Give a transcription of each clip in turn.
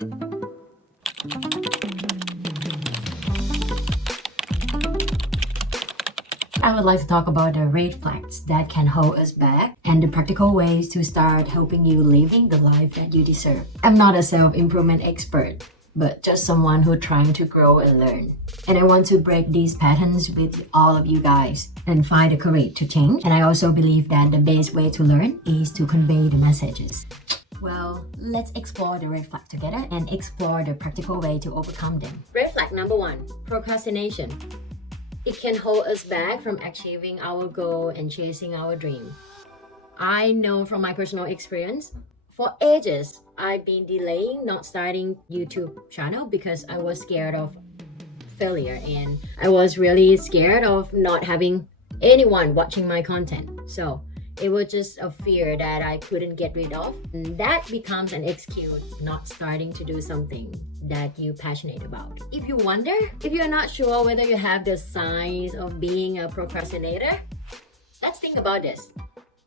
I would like to talk about the red flags that can hold us back and the practical ways to start helping you living the life that you deserve. I'm not a self-improvement expert, but just someone who's trying to grow and learn. And I want to break these patterns with all of you guys and find the courage to change. And I also believe that the best way to learn is to convey the messages. Well, let's explore the red flag together and explore the practical way to overcome them. Red flag number 1, procrastination. It can hold us back from achieving our goal and chasing our dream. I know from my personal experience, for ages, I've been delaying not starting YouTube channel because I was scared of failure and I was really scared of not having anyone watching my content. So it was just a fear that I couldn't get rid of. And that becomes an excuse not starting to do something that you're passionate about. If you wonder, if you're not sure whether you have the signs of being a procrastinator, let's think about this.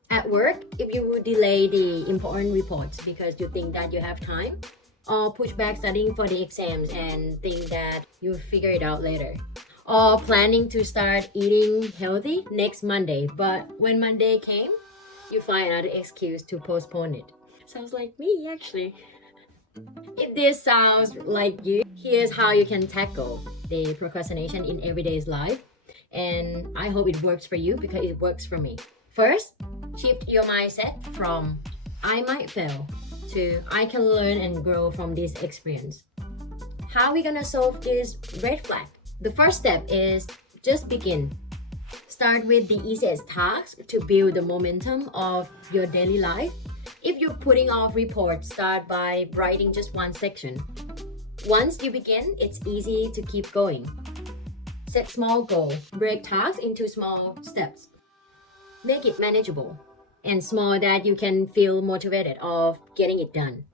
At work, if you would delay the important reports because you think that you have time, or push back studying for the exams and think that you'll figure it out later, or planning to start eating healthy next Monday, but when Monday came, you find another excuse to postpone it. Sounds like me, actually. If this sounds like you, here's how you can tackle the procrastination in everyday's life. And I hope it works for you because it works for me. First, shift your mindset from I might fail to I can learn and grow from this experience. How are we gonna solve this red flag? The first step is just begin. Start with the easiest task to build the momentum of your daily life. If you're putting off reports, start by writing just one section. Once you begin, it's easy to keep going. Set small goals. Break tasks into small steps. Make it manageable and small that you can feel motivated of getting it done.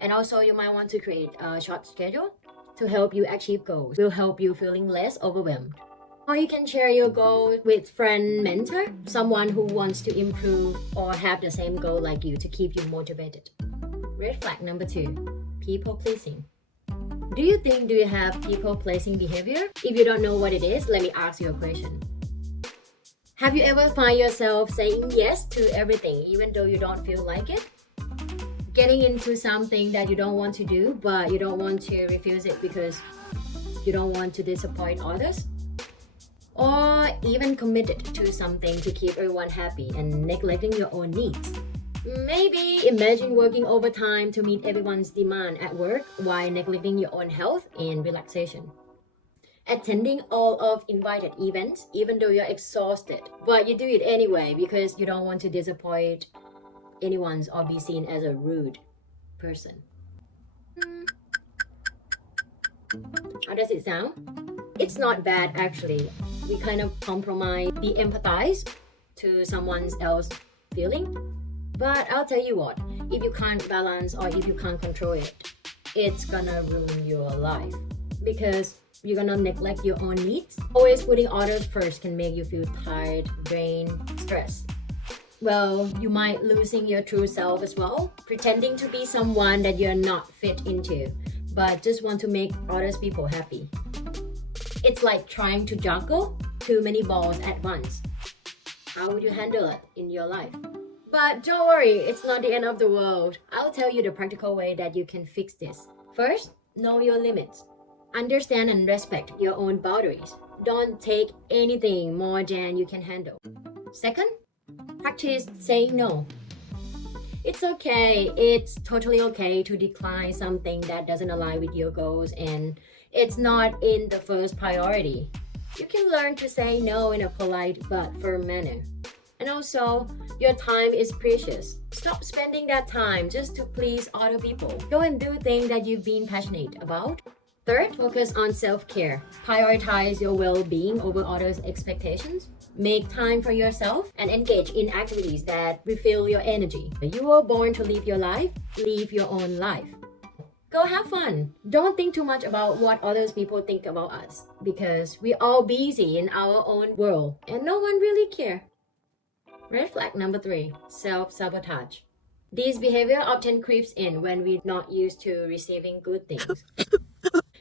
And also you might want to create a short schedule to help you achieve goals. Will help you feeling less overwhelmed. Or you can share your goal with friend, mentor, someone who wants to improve or have the same goal like you to keep you motivated. Red flag number 2, people pleasing. Do you have people pleasing behavior? If you don't know what it is, let me ask you a question. Have you ever find yourself saying yes to everything even though you don't feel like it? Getting into something that you don't want to do, but you don't want to refuse it because you don't want to disappoint others? Or even committed to something to keep everyone happy and neglecting your own needs. Maybe imagine working overtime to meet everyone's demand at work while neglecting your own health and relaxation. Attending all of invited events even though you're exhausted, but you do it anyway because you don't want to disappoint anyone or be seen as a rude person. How does it sound? It's not bad actually. We kind of compromise, be empathize to someone else's feeling. But I'll tell you what, if you can't balance or if you can't control it, it's gonna ruin your life because you're gonna neglect your own needs. Always putting others first can make you feel tired, drained, stressed. Well, you might losing your true self as well, pretending to be someone that you're not fit into, but just want to make others people happy. It's like trying to juggle too many balls at once. How would you handle it in your life? But don't worry, it's not the end of the world. I'll tell you the practical way that you can fix this. First, know your limits. Understand and respect your own boundaries. Don't take anything more than you can handle. Second, practice saying no. It's okay. It's totally okay to decline something that doesn't align with your goals and it's not in the first priority. You can learn to say no in a polite but firm manner. And also, your time is precious. Stop spending that time just to please other people. Go and do things that you've been passionate about. Third, focus on self-care. Prioritize your well-being over others' expectations. Make time for yourself and engage in activities that refill your energy. You were born to live your life. Live your own life. Go have fun. Don't think too much about what others people think about us because we're all busy in our own world and no one really care. Red flag number 3, self-sabotage. This behavior often creeps in when we're not used to receiving good things.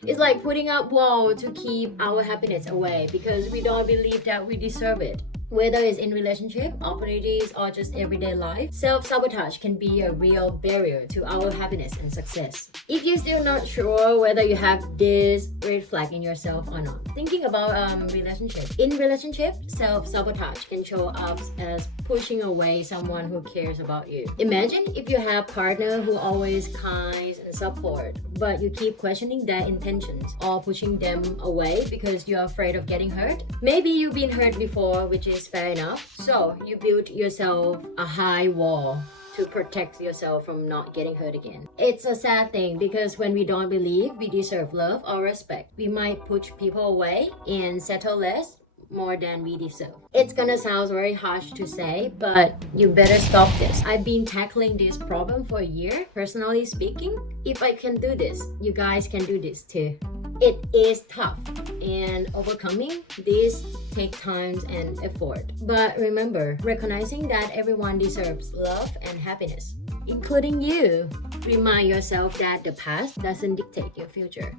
It's like putting up walls to keep our happiness away because we don't believe that we deserve it. Whether it's in relationship, opportunities, or just everyday life, self-sabotage can be a real barrier to our happiness and success. If you're still not sure whether you have this red flag in yourself or not, thinking about relationship. In relationship, self-sabotage can show up as pushing away someone who cares about you. Imagine if you have a partner who always kind and support, but you keep questioning their intentions or pushing them away because you're afraid of getting hurt. Maybe you've been hurt before, which is fair enough. So you build yourself a high wall to protect yourself from not getting hurt again. It's a sad thing because when we don't believe we deserve love or respect, we might push people away and settle less more than we deserve. It's gonna sound very harsh to say, but you better stop this. I've been tackling this problem for a year. Personally speaking, if I can do this, you guys can do this too. It is tough, and overcoming this takes time and effort. But remember, recognizing that everyone deserves love and happiness, including you. Remind yourself that the past doesn't dictate your future.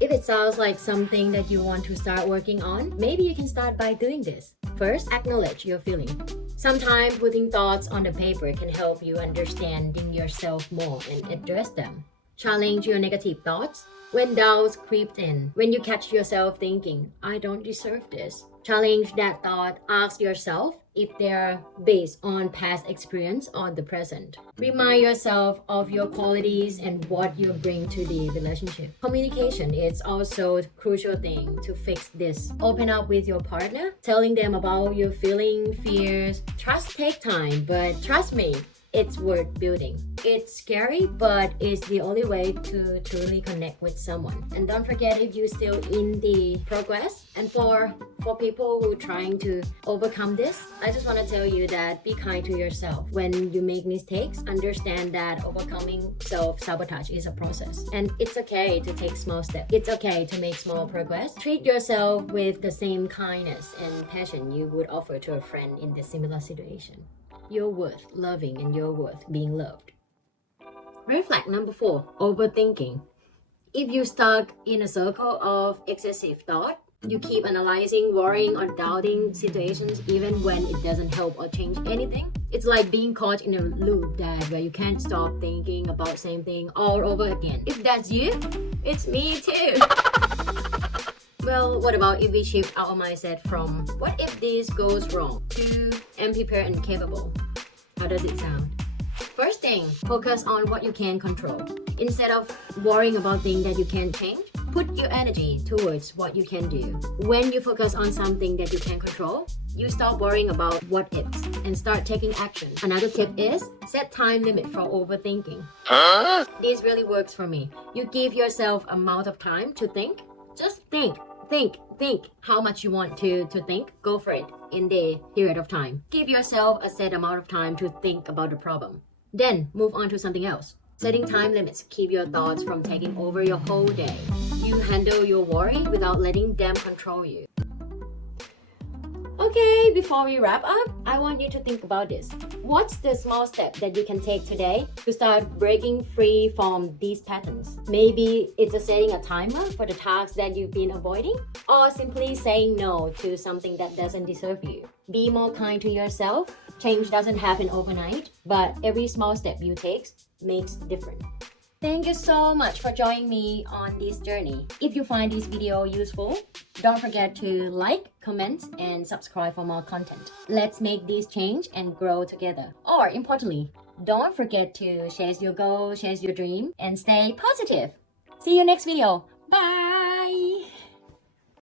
If it sounds like something that you want to start working on, maybe you can start by doing this. First, acknowledge your feeling. Sometimes putting thoughts on the paper can help you understanding yourself more and address them. Challenge your negative thoughts. When doubts creep in, when you catch yourself thinking, I don't deserve this, challenge that thought. Ask yourself if they're based on past experience or the present. Remind yourself of your qualities and what you bring to the relationship. Communication is also a crucial thing to fix this. Open up with your partner, telling them about your feelings, fears. Trust takes time, but trust me, it's worth building. It's scary, but it's the only way to truly connect with someone. And don't forget, if you're still in the progress, and for people who are trying to overcome this, I just want to tell you that be kind to yourself. When you make mistakes, understand that overcoming self-sabotage is a process. And it's okay to take small steps. It's okay to make small progress. Treat yourself with the same kindness and passion you would offer to a friend in the similar situation. You're worth loving and you're worth being loved. Red flag number 4, overthinking. If you're stuck in a circle of excessive thought, you keep analyzing, worrying, or doubting situations even when it doesn't help or change anything. It's like being caught in a loop where you can't stop thinking about same thing all over again. If that's you, it's me too. Well, what about if we shift our mindset from what if this goes wrong to am prepared and capable? How does it sound? First thing, focus on what you can control. Instead of worrying about things that you can't change, put your energy towards what you can do. When you focus on something that you can control, you stop worrying about what ifs and start taking action. Another tip is set time limit for overthinking. This really works for me. You give yourself an amount of time to think. Just think how much you want to think. Go for it in the period of time. Give yourself a set amount of time to think about the problem. Then move on to something else. Setting time limits keep your thoughts from taking over your whole day. You handle your worry without letting them control you. Okay, before we wrap up, I want you to think about this. What's the small step that you can take today to start breaking free from these patterns? Maybe it's setting a timer for the tasks that you've been avoiding, or simply saying no to something that doesn't deserve you. Be more kind to yourself. Change doesn't happen overnight, but every small step you take makes a difference. Thank you so much for joining me on this journey. If you find this video useful, don't forget to like, comment, and subscribe for more content. Let's make this change and grow together. Or importantly, don't forget to chase your goal, chase your dream, and stay positive. See you next video. Bye!